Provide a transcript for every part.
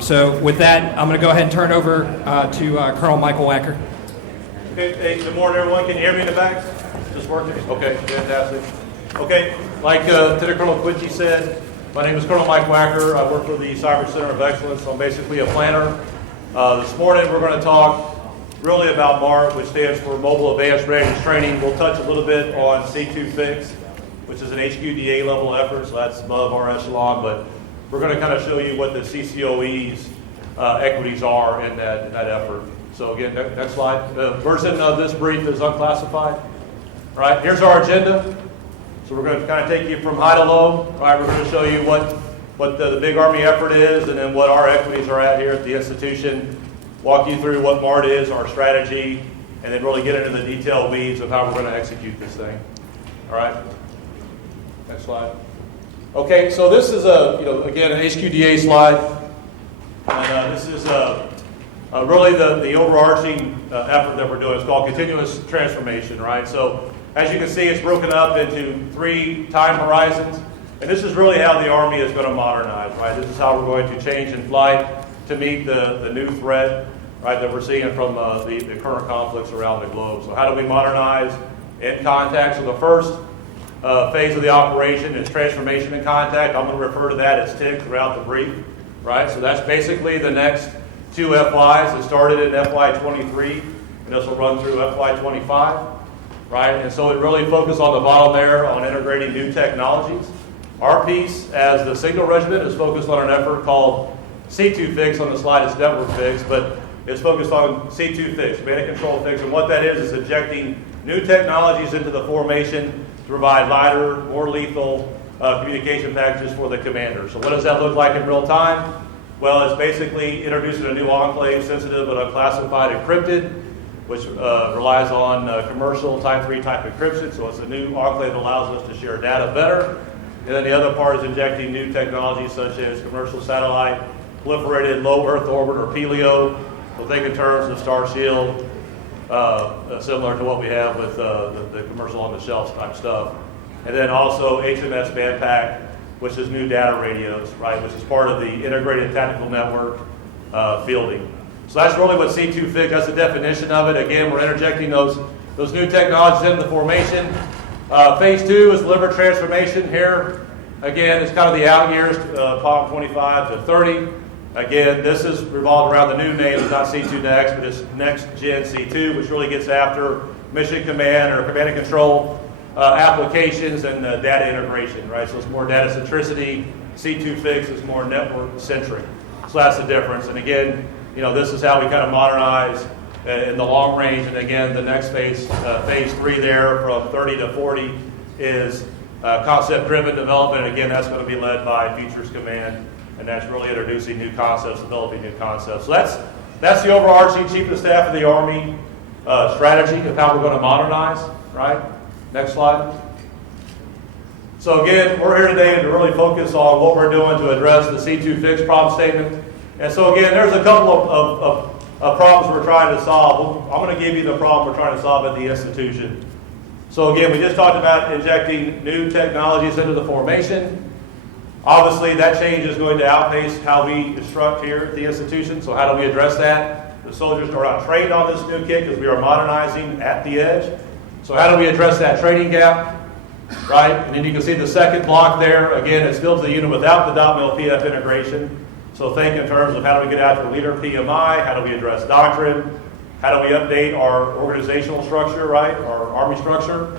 So with that, I'm going to go ahead and turn over to Colonel Michael Wacker. Okay, hey, good morning, everyone. Can you hear me in the back? Just working? Okay, fantastic. Okay, like Lieutenant Colonel Quincy said, my name is Colonel Mike Wacker. I work for the Cyber Center of Excellence. I'm basically a planner. This morning we're going to talk really about MART, which stands for Mobile Advanced Readiness Training. We'll touch a little bit on C2 Fix, which is an HQDA level effort, so that's above our echelon, but we're going to kind of show you what the CCOE's equities are in that effort. So again, next slide. The version of this brief is unclassified. All right, here's our agenda. So we're going to kind of take you from high to low. All right, we're going to show you what the big Army effort is, and then what our equities are at here at the institution. Walk you through what MART is, our strategy, and then really get into the detailed weeds of how we're going to execute this thing. All right. Next slide. Okay, so this is again an HQDA slide, and this is really the overarching effort that we're doing. It's called continuous transformation, right? So as you can see, it's broken up into 3 time horizons, and this is really how the Army is going to modernize, right? This is how we're going to change in flight to meet the new threat, right, that we're seeing from the current conflicts around the globe. So how do we modernize in contact? So the first phase of the operation is transformation in contact. I'm going to refer to that as TIC throughout the brief, right? So that's basically the next 2 FYs that started in FY23, and this will run through FY25, right? And so it really focused on the bottom there on integrating new technologies. Our piece as the Signal Regiment is focused on an effort called C2 Fix. On the slide it's Network Fix, but it's focused on C2 Fix, Command and Control Fix, and what that is injecting new technologies into the formation to provide lighter, more lethal communication packages for the commander. So what does that look like in real time? Well, it's basically introducing a new enclave, sensitive but unclassified encrypted, which relies on commercial Type 3 type encryption. So it's a new enclave that allows us to share data better. And then the other part is injecting new technologies such as commercial satellite, proliferated low Earth orbit or PLEO. So think in terms of Star Shield, similar to what we have with the commercial on the shelves type stuff. And then also HMS Bandpack, which is new data radios, right, which is part of the integrated tactical network fielding. So that's really what C2 Fix, that's the definition of it. Again, we're interjecting those new technologies into the formation. Phase 2 is deliver transformation here. Again, it's kind of the out years, POM 25 to 30. Again, this is revolved around the new name. It's not C2 Next, but it's Next Gen C2, which really gets after mission command or command and control applications and data integration, right? So it's more data centricity. C2 Fix is more network centric. So that's the difference. And again, this is how we kind of modernize in the long range. And again, the next phase, phase 3 there from 30 to 40 is concept-driven development. And again, that's going to be led by Futures Command. And that's really introducing new concepts, developing new concepts. So that's the overarching Chief of Staff of the Army strategy of how we're going to modernize, right? Next slide. So again, we're here today to really focus on what we're doing to address the C2 Fix problem statement. And so again, there's a couple of problems we're trying to solve. I'm going to give you the problem we're trying to solve at the institution. So again, we just talked about injecting new technologies into the formation. Obviously, that change is going to outpace how we instruct here at the institution. So how do we address that? The soldiers are not trained on this new kit because we are modernizing at the edge. So how do we address that training gap? Right? And then you can see the second block there. Again, it's built to the unit without the .mil PF integration. So think in terms of how do we get after the leader PMI? How do we address doctrine? How do we update our organizational structure, right? Our Army structure?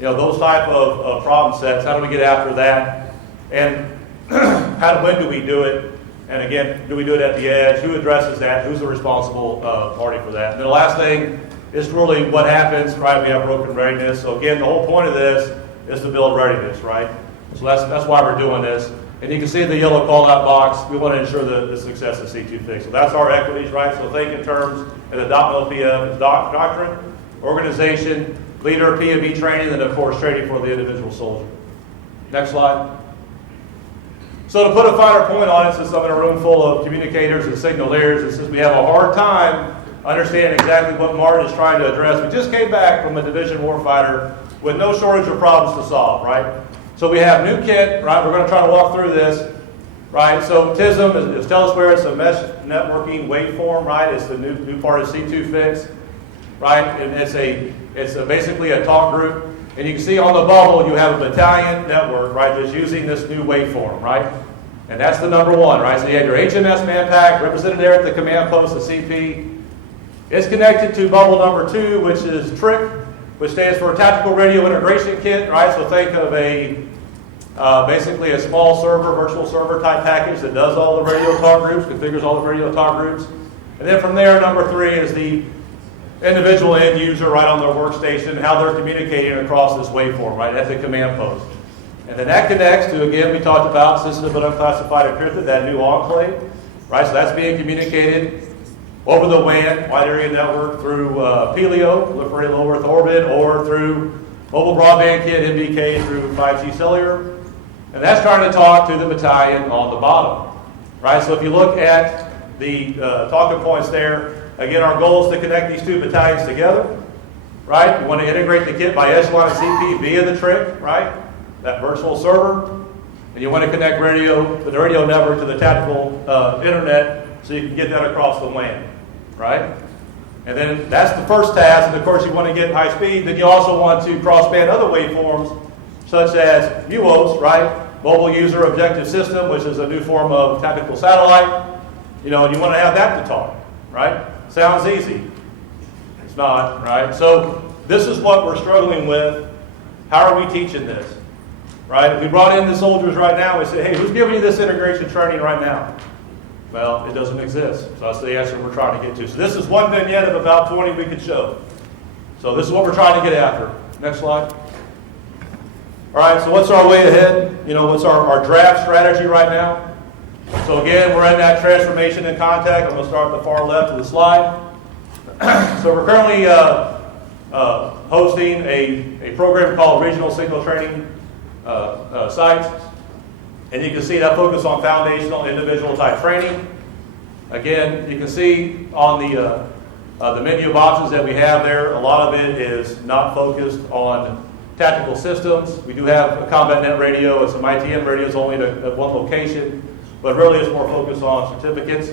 Those type of problem sets. How do we get after that? And when do we do it? And again, do we do it at the edge? Who addresses that? Who's the responsible party for that? And the last thing is really what happens, right? We have broken readiness. So again, the whole point of this is to build readiness, right? So that's why we're doing this. And you can see the yellow call-out box. We want to ensure the success of C2 Fix. So that's our equities, right? So think in terms of the .mil PF, doctrine, organization, leader, PME training, and of course training for the individual soldier. Next slide. So to put a finer point on it, since I'm in a room full of communicators and signaleers, and since we have a hard time understanding exactly what MART is trying to address, we just came back from a division warfighter with no shortage of problems to solve, right? So we have new kit, right? We're going to try to walk through this. right? So TISM is tell us where it's a mesh networking waveform, right? It's the new part of C2 Fix, right? And it's basically a talk group. And you can see on the bubble you have a battalion network, right, that's using this new waveform, right? And that's the number one, right? So you have your HMS manpack represented there at the command post, the CP. It's connected to bubble number 2, which is TRIC, which stands for Tactical Radio Integration Kit, right? So think of basically a small server, virtual server type package that does all the radio talk groups, configures all the radio talk groups. And then from there, number 3 is the individual end user right on their workstation, how they're communicating across this waveform, right, at the command post. And then that connects to, again, we talked about sensitive but unclassified encrypted, that new enclave, right? So that's being communicated over the WAN, wide area network, through PLEO, proliferated low Earth orbit, or through mobile broadband kit, MBK, through 5G cellular. And that's trying to talk to the battalion on the bottom, right? So if you look at the talking points there, again, our goal is to connect these 2 battalions together, right? You want to integrate the kit by echelon and CP via the TRIC, right? That virtual server. And you want to connect the radio network to the tactical internet so you can get that across the WAN, right? And then that's the first task. And of course, you want to get high speed. Then you also want to crossband other waveforms, such as MUOS, right? Mobile User Objective System, which is a new form of tactical satellite. You know, and you want to have that to talk, right? Sounds easy. It's not, right? So this is what we're struggling with. How are we teaching this, right? If we brought in the soldiers right now, we say, hey, who's giving you this integration training right now? Well, it doesn't exist. So that's the answer we're trying to get to. So this is one vignette of about 20 we could show. So this is what we're trying to get after. Next slide. All right, so what's our way ahead? You know, what's our draft strategy right now? So again, we're in that transformation in contact. I'm going to start at the far left of the slide. So we're currently hosting a program called Regional Signal Training Sites. And you can see that focus on foundational individual type training. Again, you can see on the menu of options that we have there, a lot of it is not focused on tactical systems. We do have a combat net radio and some ITM radios only at one location, but really it's more focused on certificates.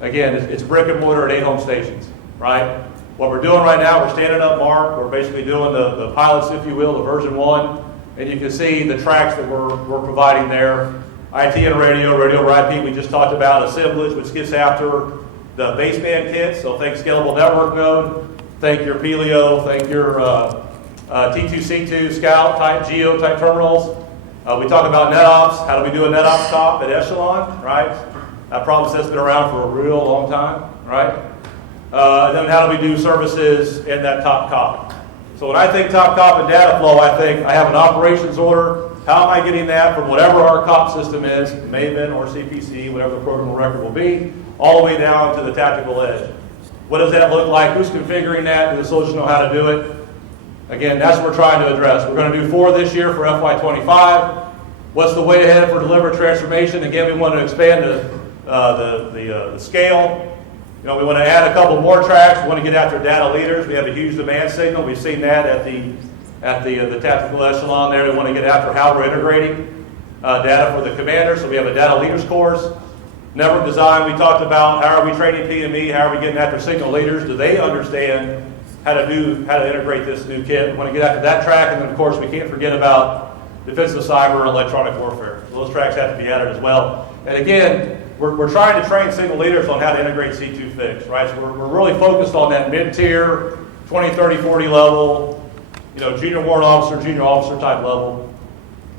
Again, it's brick and mortar at 8 home stations, right? What we're doing right now, we're standing up MARC. We're basically doing the pilots, if you will, the version 1. And you can see the tracks that we're providing there. ITN radio, radio RIP, we just talked about assemblage, which gets after the baseband kits. So think scalable network node, think your PLEO, think your T2C2 Scout type, Geo type terminals. We talk about NetOps. How do we do a NetOps top at Echelon, right? That problem set's been around for a real long time, right? And then how do we do services in that top cop? So when I think top cop and data flow, I think I have an operations order. How am I getting that from whatever our cop system is, Maven or CPC, whatever the program of record will be, all the way down to the tactical edge? What does that look like? Who's configuring that? Do the soldiers know how to do it? Again, that's what we're trying to address. We're going to do 4 this year for FY25. What's the way ahead for deliberate transformation? Again, we want to expand the scale. You know, we want to add a couple more tracks. We want to get after data leaders. We have a huge demand signal. We've seen that at the tactical echelon there. We want to get after how we're integrating data for the commander. So we have a data leaders course. Network design, we talked about how are we training PME, how are we getting after signal leaders? Do they understand how to integrate this new kit? We want to get after that track, and then of course we can't forget about defensive cyber and electronic warfare. So those tracks have to be added as well. And again, we're trying to train signal leaders on how to integrate C2 Fix, right? So we're really focused on that mid-tier, 20, 30, 40 level, you know, junior warrant officer, junior officer type level.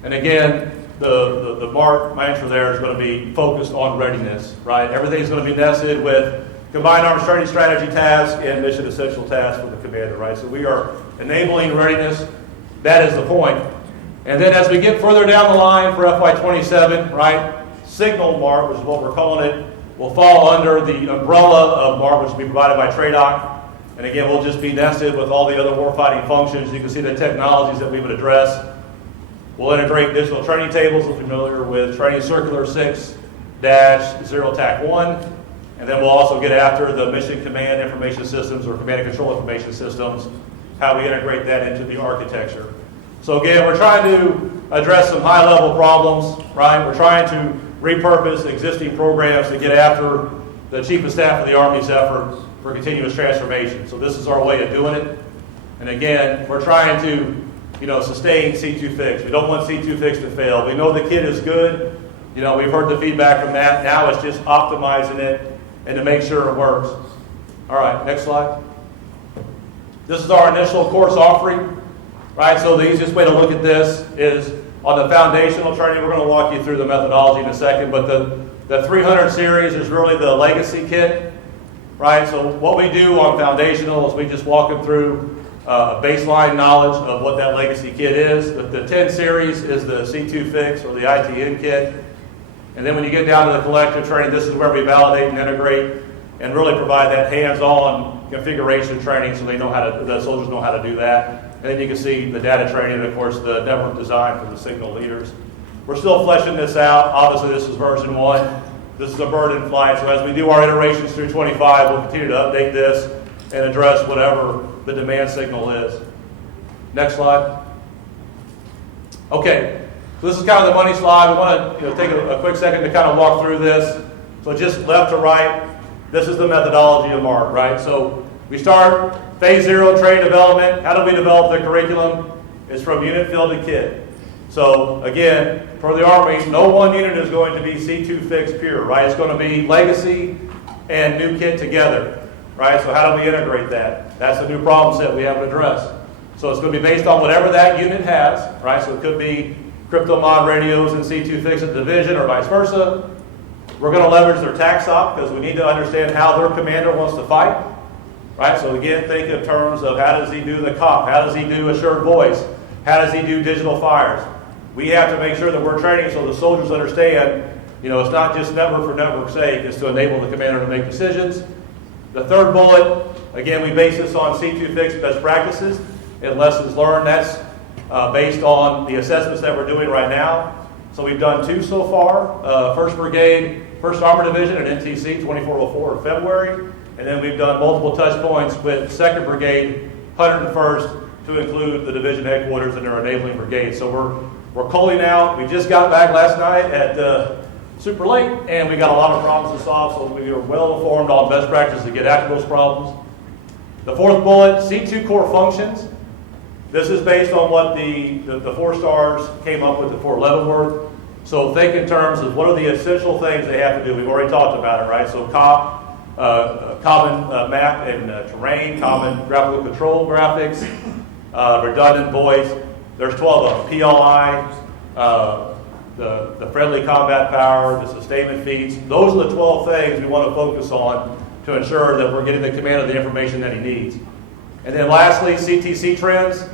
And again, the MARC mantra there is going to be focused on readiness, right? Everything's going to be nested with combined arms training strategy task and mission essential task for the commander, right? So we are enabling readiness. That is the point. And then as we get further down the line for FY27, right, signal MARC, which is what we're calling it, will fall under the umbrella of MARC, which will be provided by TRADOC. And again, we'll just be nested with all the other warfighting functions. You can see the technologies that we would address. We'll integrate digital training tables. We're familiar with Training Circular 6-0-TAC1. And then we'll also get after the mission command information systems or command and control information systems, how we integrate that into the architecture. So again, we're trying to address some high-level problems, right? We're trying to repurpose existing programs to get after the Chief of Staff of the Army's effort for continuous transformation. So this is our way of doing it. And again, we're trying to, sustain C2 Fix. We don't want C2 Fix to fail. We know the kit is good. We've heard the feedback from that. Now it's just optimizing it and to make sure it works. All right, next slide. This is our initial course offering, right? So the easiest way to look at this is on the foundational training. We're going to walk you through the methodology in a second, but the 300 series is really the legacy kit, right? So what we do on foundational is we just walk them through a baseline knowledge of what that legacy kit is. The 10 series is the C2 Fix or the ITN kit. And then when you get down to the collective training, this is where we validate and integrate and really provide that hands-on configuration training so the soldiers know how to do that. And then you can see the data training and, of course, the network design for the signal leaders. We're still fleshing this out. Obviously, this is version 1. This is a bird in flight. So as we do our iterations through 25, we'll continue to update this and address whatever the demand signal is. Next slide. Okay, so this is kind of the money slide. We want to take a quick second to kind of walk through this. So just left to right, this is the methodology of MARC, right? So we start phase 0, training development. How do we develop the curriculum? It's from unit, field, to kit. So again, for the Army, no one unit is going to be C2 Fix pure, right? It's going to be legacy and new kit together. Right, so how do we integrate that? That's a new problem set we have to address. So it's going to be based on whatever that unit has, right? So it could be crypto mod radios and C2 Fix at division or vice versa. We're going to leverage their TACSOC because we need to understand how their commander wants to fight, right? So again, think in terms of how does he do the COP? How does he do assured voice? How does he do digital fires? We have to make sure that we're training so the soldiers understand, it's not just network for network's sake, it's to enable the commander to make decisions. The third bullet, again, we base this on C2 Fix best practices and lessons learned. That's based on the assessments that we're doing right now. So we've done 2 so far, 1st Brigade, 1st Armor Division at NTC 2404 in February. And then we've done multiple touch points with 2nd Brigade, 101st, to include the division headquarters and their enabling brigades. So we're culling out. We just got back last night at super late, and we got a lot of problems to solve, so we are well informed on best practices to get after those problems. The 4th bullet, C2 core functions. This is based on what the 4 stars came up with for Leavenworth. So think in terms of what are the essential things they have to do. We've already talked about it, right? So common map and terrain, common graphical control graphics, redundant voice. There's 12 of them. PLI, the friendly combat power, the sustainment feeds. Those are the 12 things we want to focus on to ensure that we're getting the commander the information that he needs. And then lastly, CTC trends.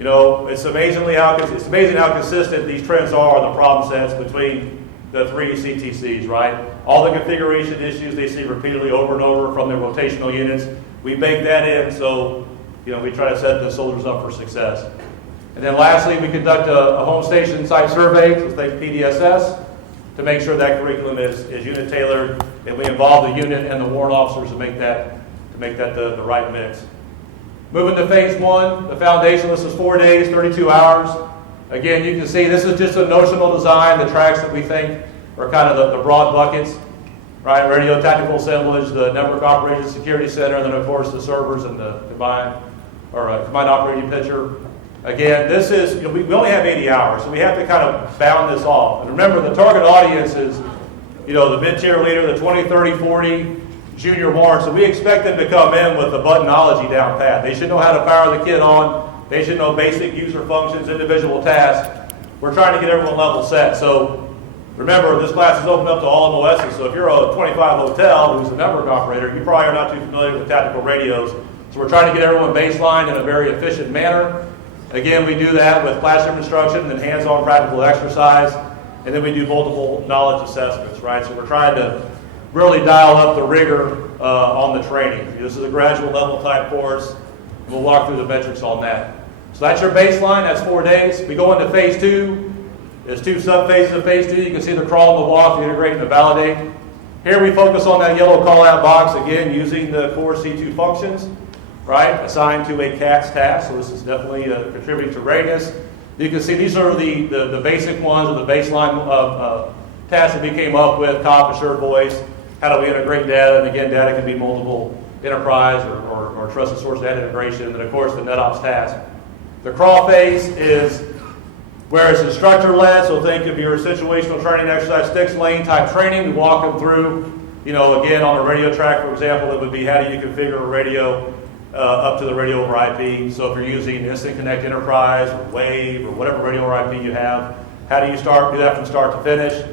It's amazing how consistent these trends are, the problem sets between the 3 CTCs, right? All the configuration issues they see repeatedly over and over from their rotational units. We bake that in so we try to set the soldiers up for success. And then lastly, we conduct a home station site survey, so think PDSS, to make sure that curriculum is unit tailored, and we involve the unit and the warrant officers to make that the right mix. Moving to phase 1, the foundation. This is 4 days, 32 hours. Again, you can see this is just a notional design, the tracks that we think are kind of the broad buckets, right? Radio tactical assemblage, the network operations security center, and then of course the servers and the combined operating picture. Again, this is, we only have 80 hours, so we have to kind of bound this off. And remember, the target audience is, the mid-tier leader, the 20, 30, 40 junior warrants. So we expect them to come in with the buttonology down pat. They should know how to power the kit on. They should know basic user functions, individual tasks. We're trying to get everyone level set. So remember, this class is open up to all MOSs. So if you're a 25 hotel who's a network operator, you probably are not too familiar with tactical radios. So we're trying to get everyone baseline in a very efficient manner. Again, we do that with classroom instruction and hands-on practical exercise, and then we do multiple knowledge assessments, right? So we're trying to really dial up the rigor on the training. This is a graduate level type course. We'll walk through the metrics on that. So that's your baseline, that's 4 days. We go into phase 2. There's 2 sub-phases of phase 2. You can see the crawl and the walk, the integrate and the validate. Here we focus on that yellow call-out box, again, using the core C2 functions. Right, assigned to a CATS task, so this is definitely contributing to readiness. You can see these are the basic ones, or the baseline of task that we came up with, COP, Assured Voice. How do we integrate data? And again, data can be multiple enterprise or trusted source data integration. And then, of course, the NetOps task. The crawl phase is where it's instructor-led, so think of your situational training exercise, sticks lane type training. We walk them through, again, on a radio track, for example, it would be how do you configure a radio up to the radio over IP. So if you're using Instant Connect Enterprise or Wave or whatever radio over IP you have, how do you do that from start to finish?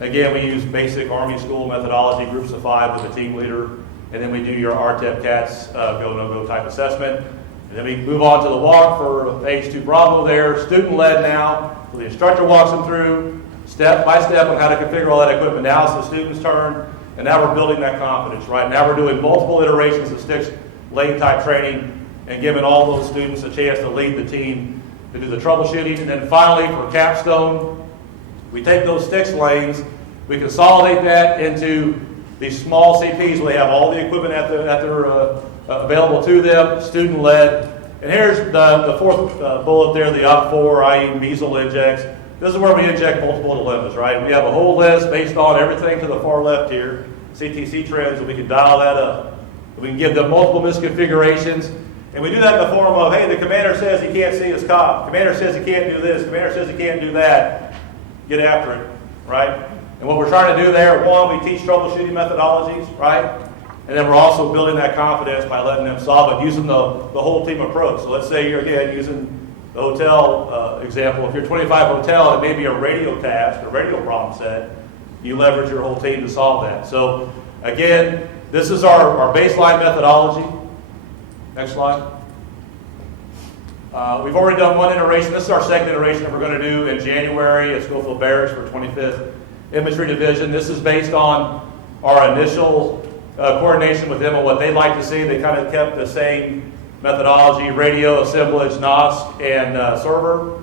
Again, we use basic Army school methodology, groups of 5 with a team leader, and then we do your RTEP CATS go, no-go type assessment. And then we move on to the walk for H2 Bravo there, student-led now. So the instructor walks them through step by step on how to configure all that equipment. Now it's the student's turn, and now we're building that confidence, right? Now we're doing multiple iterations of sticks lane type training and giving all those students a chance to lead the team to do the troubleshooting. And then finally, for capstone, we take those sticks lanes, we consolidate that into these small CPs where they have all the equipment at their available to them, student-led. And here's the fourth bullet there, the OP4, i.e. measles injects. This is where we inject multiple dilemmas, right? We have a whole list based on everything to the far left here, CTC trends, and we can dial that up. We can give them multiple misconfigurations. And we do that in the form of, hey, the commander says he can't see his cop. Commander says he can't do this. Commander says he can't do that. Get after it, right? And what we're trying to do there, one, we teach troubleshooting methodologies, right? And then we're also building that confidence by letting them solve it, using the whole team approach. So let's say you're, again, using the hotel example. If you're 25 hotel and it may be a radio task, a radio problem set, you leverage your whole team to solve that. So again, this is our baseline methodology. Next slide. We've already done one iteration. This is our second iteration that we're going to do in January at Schofield Barracks for 25th Infantry Division. This is based on our initial coordination with them on what they'd like to see. They kind of kept the same methodology, radio, assemblage, NOSC, and server,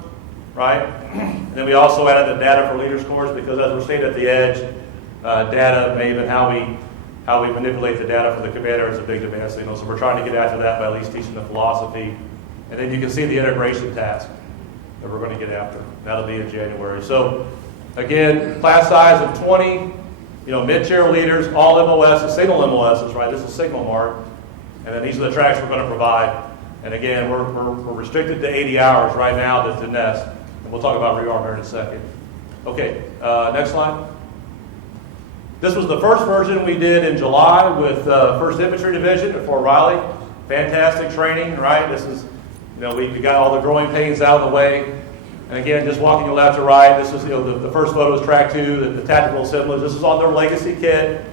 right? And then we also added the data for leaders course because as we're seeing at the edge, data, maybe even how we manipulate the data for the commander is a big demand signal. So we're trying to get after that by at least teaching the philosophy. And then you can see the integration task that we're going to get after. That'll be in January. So again, class size of 20, mid-tier leaders, all MOSs, signal MOSs, right? This is Signal Mart. And then these are the tracks we're going to provide. And again, we're restricted to 80 hours right now to nest. And we'll talk about rearm here in a second. Okay, next slide. This was the first version we did in July with 1st Infantry Division at Fort Riley. Fantastic training, right? This is, we got all the growing pains out of the way. And again, just walking you left to right, this is, the first photo is track 2, the tactical assemblage. This is on their legacy kit.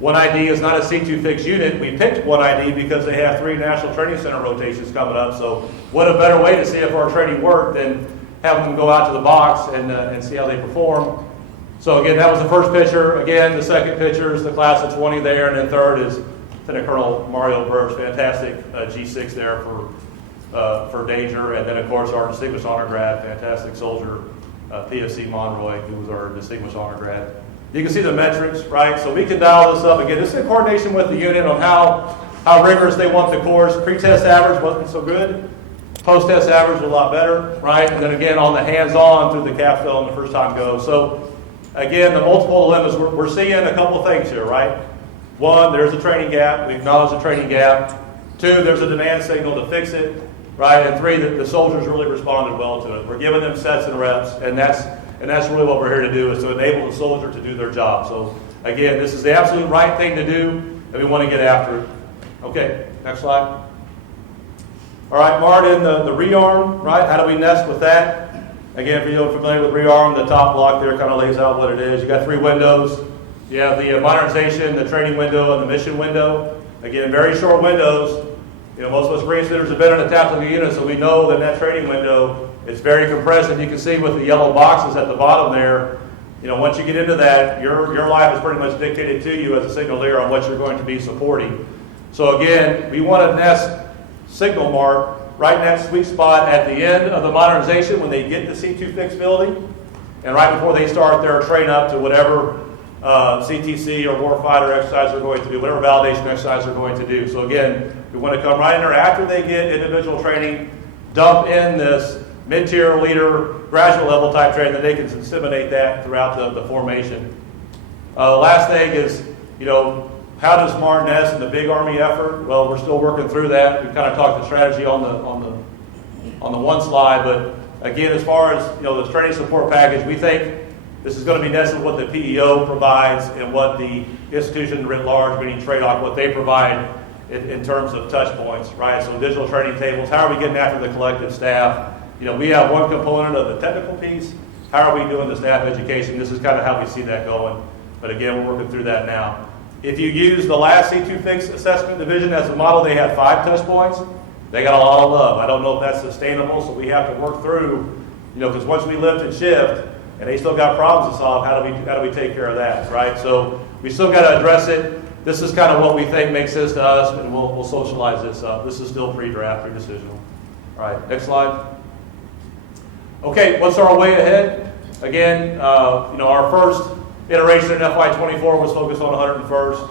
1ID is not a C2 fixed unit. We picked 1ID because they have 3 National Training Center rotations coming up. So what a better way to see if our training worked than have them go out to the box and see how they perform. So again, that was the first picture. Again, the second picture is the class of 20 there, and then third is Lieutenant Colonel Mario Birch, fantastic G6 there for danger, and then of course our Distinguished Honor Grad, fantastic soldier, PFC Monroy, who was our Distinguished Honor Grad. You can see the metrics, right? So we can dial this up again. This is in coordination with the unit on how rigorous they want the course. Pre-test average wasn't so good. Post-test average was a lot better, right? And then again on the hands-on through the capstone the first time go. So again, the multiple dilemmas, we're seeing a couple of things here, right? 1, there's a training gap. We acknowledge the training gap. 2, there's a demand signal to fix it, right? And 3, the soldiers really responded well to it. We're giving them sets and reps, and that's really what we're here to do, is to enable the soldier to do their job. So again, this is the absolute right thing to do, and we want to get after it. Okay, next slide. All right, Martin, the rearm, right? How do we nest with that? Again, if you're familiar with rearm, the top block there kind of lays out what it is. You got 3 windows. You have the modernization, the training window, and the mission window. Again, very short windows. Most of us Marine students have been on a tactical unit, so we know that training window is very compressed. And you can see with the yellow boxes at the bottom there, once you get into that, your life is pretty much dictated to you as a signal leader on what you're going to be supporting. So again, we want to nest Signal Mart right in that sweet spot at the end of the modernization when they get the C2 fixed building, and right before they start their train up to whatever CTC or warfighter exercise they're going to do, whatever validation exercise they're going to do. So again, we want to come right in there after they get individual training, dump in this mid-tier leader, graduate level type training, then they can disseminate that throughout the formation. Last thing is, how does Martin S. and the big Army effort? Well, we're still working through that. We've kind of talked the strategy on the one slide, but again, as far as the training support package, we think this is going to be necessary what the PEO provides and what the institution writ large, meaning TRADOC, what they provide in terms of touch points, right? So digital training tables, how are we getting after the collective staff? We have one component of the technical piece. How are we doing the staff education? This is kind of how we see that going. But again, we're working through that now. If you use the last C2 Fix assessment division as a model, they had 5 touch points. They got a lot of love. I don't know if that's sustainable, so we have to work through, because once we lift and shift, and they still got problems to solve, how do we take care of that, right? So we still got to address it. This is kind of what we think makes sense to us, and we'll socialize this up. This is still pre-draft, pre-decisional. All right, next slide. Okay, what's our way ahead? Again, our first iteration in FY24 was focused on 101st.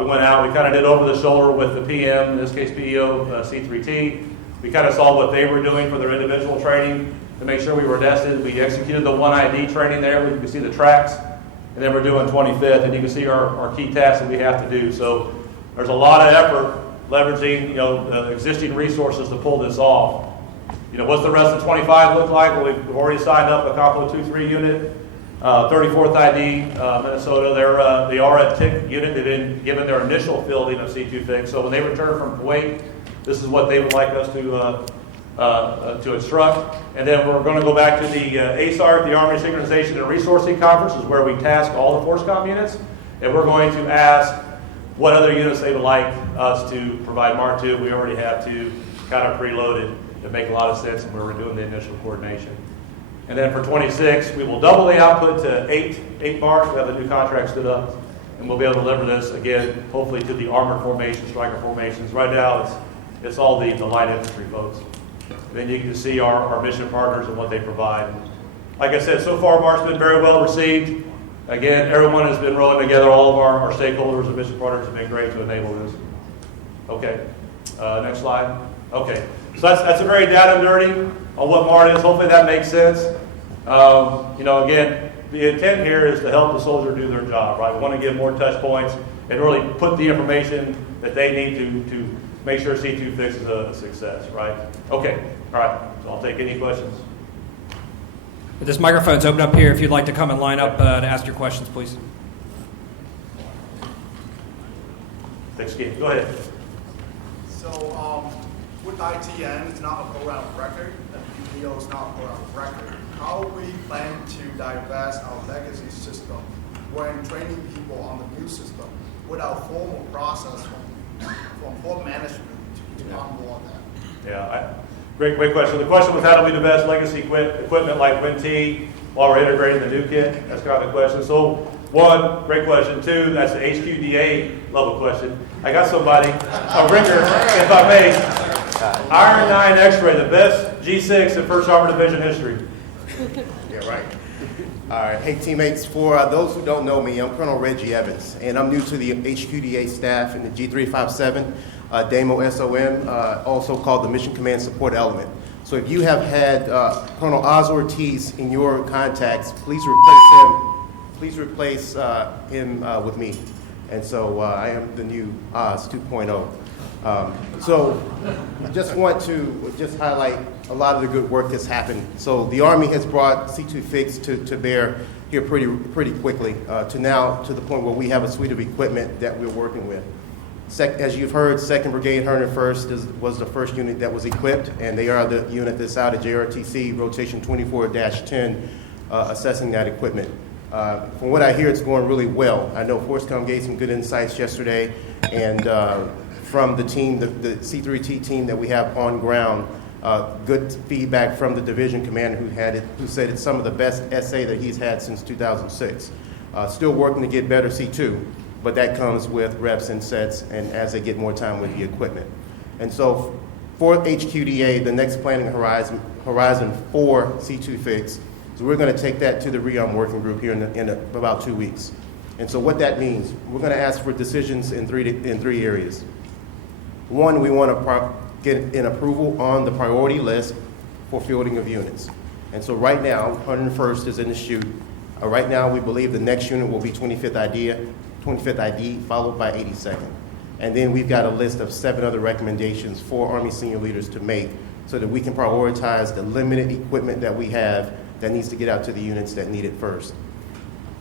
We went out, we kind of did over the shoulder with the PM, in this case PEO, C3T. We kind of saw what they were doing for their individual training to make sure we were destined. We executed the 1ID training there, where you can see the tracks. And then we're doing 25th, and you can see our key tasks that we have to do. So there's a lot of effort leveraging the existing resources to pull this off. What's the rest of 25 look like? Well, we've already signed up a Compo 2-3 unit. 34th ID, Minnesota, they are a TIC unit. They've been given their initial fielding of C2 Fix. So when they return from Kuwait, this is what they would like us to instruct. And then we're going to go back to the ASARC, the Army Synchronization and Resourcing Conference, is where we task all the FORSCOM units. And we're going to ask what other units they would like us to provide Mark II. We already have 2 kind of preloaded that make a lot of sense when we're doing the initial coordination. And then for 26, we will double the output to 8 marks. We have the new contract stood up, and we'll be able to deliver this again, hopefully to the armored formation, striker formations. Right now, it's all the light infantry folks. And then you can see our mission partners and what they provide. Like I said, so far, Mark's been very well received. Again, everyone has been rolling together. All of our stakeholders and mission partners have been great to enable this. Okay, next slide. Okay, so that's a very down and dirty on what MART is. Hopefully that makes sense. Again, the intent here is to help the soldier do their job, right? We want to give more touch points and really put the information that they need to make sure C2 Fix is a success, right? Okay, all right, so I'll take any questions. This microphone's open up here. If you'd like to come and line up to ask your questions, please. Thanks, Keith. Go ahead. So, with ITN, it's not a program of record, and PEO is not a program of record. How we plan to divest our legacy system when training people on the new system without formal process from board management to onboard that? Yeah, great question. The question was how do we divest legacy equipment like WinT while we're integrating the new kit? That's kind of the question. So 1, great question. 2, that's the HQDA level question. I got somebody, a ringer, if I may. Iron 9 X-Ray, the best G6 in 1st Armored Division history. Yeah, right. All right. Hey, teammates. For those who don't know me, I'm Colonel Reggie Evans, and I'm new to the HQDA staff in the G357, DAMO SOM, also called the Mission Command Support Element. So if you have had Colonel Oz Ortiz in your contacts, please replace him. Please replace him with me. And so I am the new Oz 2.0. So I just want to just highlight a lot of the good work that's happened. So the Army has brought C2 Fix to bear here pretty quickly to now to the point where we have a suite of equipment that we're working with. As you've heard, 2nd Brigade 101st was the first unit that was equipped, and they are the unit that's out at JRTC Rotation 24-10 assessing that equipment. From what I hear, it's going really well. I know FORSCOM gave some good insights yesterday, and from the team, the C3T team that we have on ground, good feedback from the division commander who said it's some of the best SA that he's had since 2006. Still working to get better C2, but that comes with reps and sets and as they get more time with the equipment. And so for HQDA, the next planning horizon for C2 Fix, so we're going to take that to the REARM working group here in about 2 weeks. And so what that means, we're going to ask for decisions in three areas. 1, we want to get an approval on the priority list for fielding of units. And so right now, 101st is in the chute. Right now, we believe the next unit will be 25th ID, followed by 82nd. And then we've got a list of 7 other recommendations for Army senior leaders to make so that we can prioritize the limited equipment that we have that needs to get out to the units that need it first.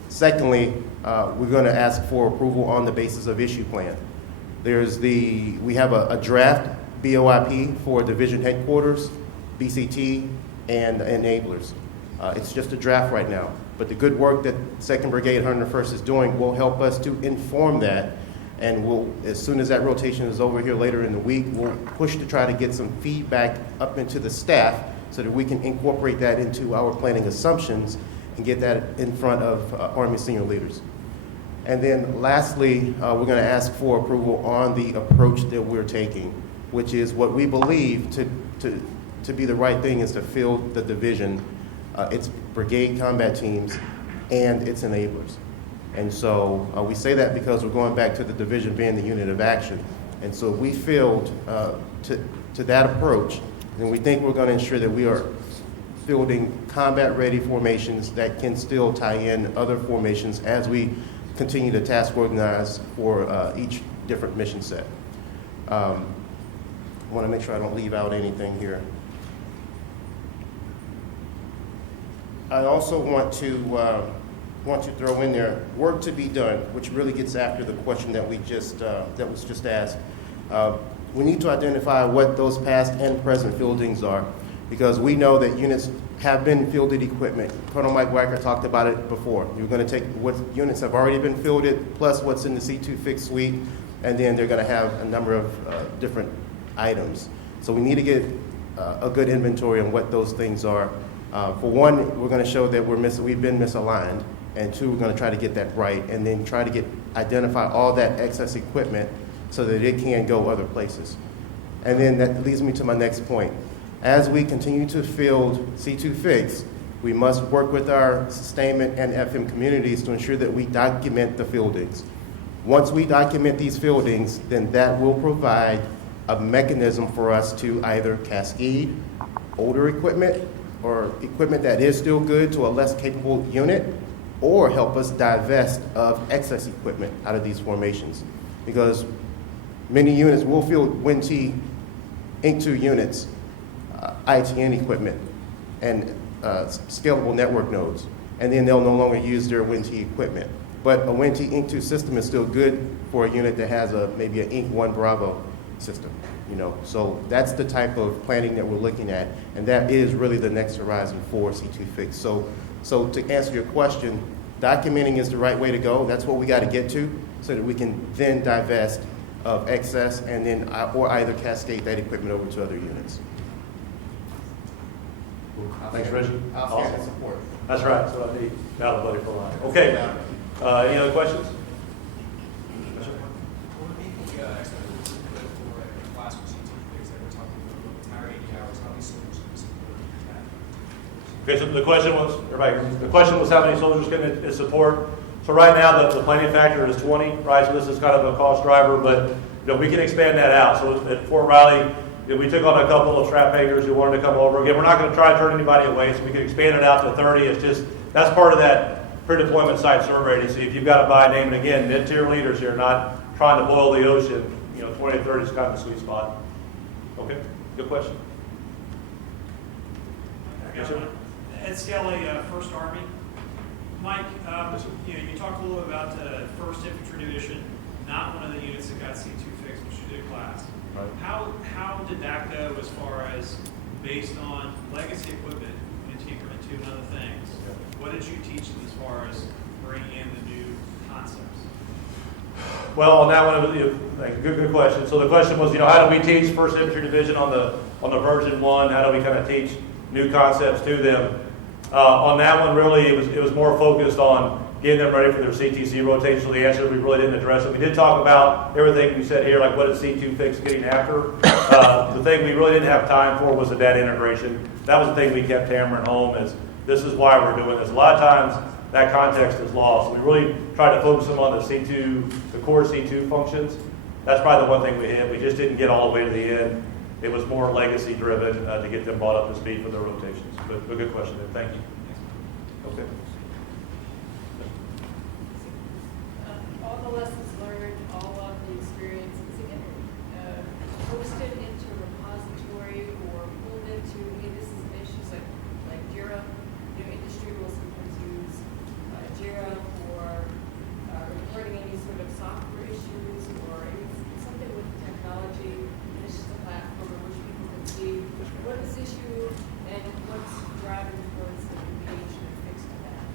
Secondly, we're going to ask for approval on the basis of issue plan. We have a draft BOIP for division headquarters, BCT, and enablers. It's just a draft right now, but the good work that 2nd Brigade 101st is doing will help us to inform that, and we'll, as soon as that rotation is over here later in the week, we'll push to try to get some feedback up into the staff so that we can incorporate that into our planning assumptions and get that in front of Army senior leaders. And then lastly, we're going to ask for approval on the approach that we're taking, which is what we believe to be the right thing is to field the division, its brigade combat teams, and its enablers. And so we say that because we're going back to the division being the unit of action. And so if we field to that approach, then we think we're going to ensure that we are fielding combat-ready formations that can still tie in other formations as we continue to task organize for each different mission set. I want to make sure I don't leave out anything here. I also want to throw in there work to be done, which really gets after the question that was just asked. We need to identify what those past and present fieldings are, because we know that units have been fielded equipment. Colonel Mike Wacker talked about it before. You're going to take what units have already been fielded, plus what's in the C2 fixed suite, and then they're going to have a number of different items. So we need to get a good inventory on what those things are. For one, we're going to show that we've been misaligned, and 2, we're going to try to get that right, and then try to identify all that excess equipment so that it can go other places. And then that leads me to my next point. As we continue to field C2 fix, we must work with our sustainment and FM communities to ensure that we document the fieldings. Once we document these fieldings, then that will provide a mechanism for us to either cascade older equipment or equipment that is still good to a less capable unit, or help us divest of excess equipment out of these formations. Because many units will field WinT Inc. 2 units, ITN equipment, and scalable network nodes, and then they'll no longer use their WinT equipment. But a WinT Inc. 2 system is still good for a unit that has maybe an Inc. 1 Bravo system. So that's the type of planning that we're looking at, and that is really the next horizon for C2 fix. So to answer your question, documenting is the right way to go. That's what we got to get to, so that we can then divest of excess, and then or either cascade that equipment over to other units. Thanks, Reggie. Outstanding support. That's right, that's what I need. Now the buddy for line. Okay, any other questions? Okay, so the question was, how many soldiers can it support? So right now, the planning factor is 20, right? So this is kind of a cost driver, but we can expand that out. So at Fort Riley, we took on a couple of trap makers who wanted to come over. Again, we're not going to try to turn anybody away, so we can expand it out to 30. It's just, that's part of that pre-deployment site survey to see if you've got to buy a name. And again, mid-tier leaders here, not trying to boil the ocean. 20 to 30 is kind of the sweet spot. Okay, good question. Yes, sir. Ed Skelly, First Army. Mike, you talked a little about the 1st Infantry Division, not one of the units that got C2 fixed, which you did class. Right. How did that go as far as based on legacy equipment, Increment 2 and other things? What did you teach them as far as bringing in the new concepts? Well, on that one, good question. So the question was, how do we teach 1st Infantry Division on the version 1? How do we kind of teach new concepts to them? On that one, really, it was more focused on getting them ready for their CTC rotation. So the answer, we really didn't address it. We did talk about everything you said here, like what is C2 fix getting after. The thing we really didn't have time for was the data integration. That was the thing we kept hammering home, is this is why we're doing this. A lot of times that context is lost. We really tried to focus them on the core C2 functions. That's probably the one thing we hit. We just didn't get all the way to the end. It was more legacy driven to get them brought up to speed for their rotations. But a good question there. Thank you. Okay. All the lessons learned, all of the experiences, again, posted into a repository or pulled into, this is issues like JIRA, industry will sometimes use JIRA for reporting any sort of software issues or something with technology. And it's just a platform in which people can see what is issue and what's driving towards the remediation and fix of that.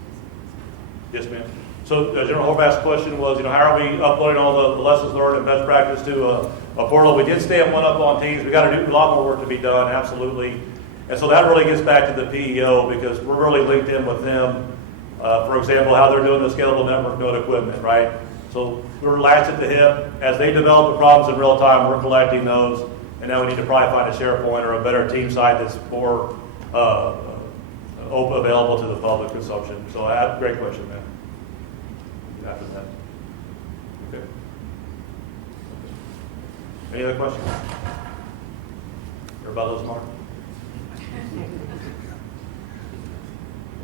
Yes, ma'am. So General Horvath's question was, how are we uploading all the lessons learned and best practice to a portal? We did stand one up on Teams. We got to do a lot more work to be done, absolutely. And so that really gets back to the PEO because we're really linked in with them. For example, how they're doing the scalable network node equipment, right? So we're latched at the hip. As they develop the problems in real time, we're collecting those. And now we need to probably find a SharePoint or a better team site that's more open, available to the public consumption. So great question, man. After that. Okay. Any other questions? Everybody look smart?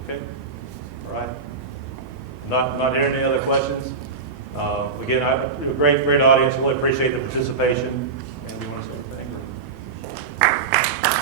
Okay. All right. Not hearing any other questions. Again, great audience. Really appreciate the participation.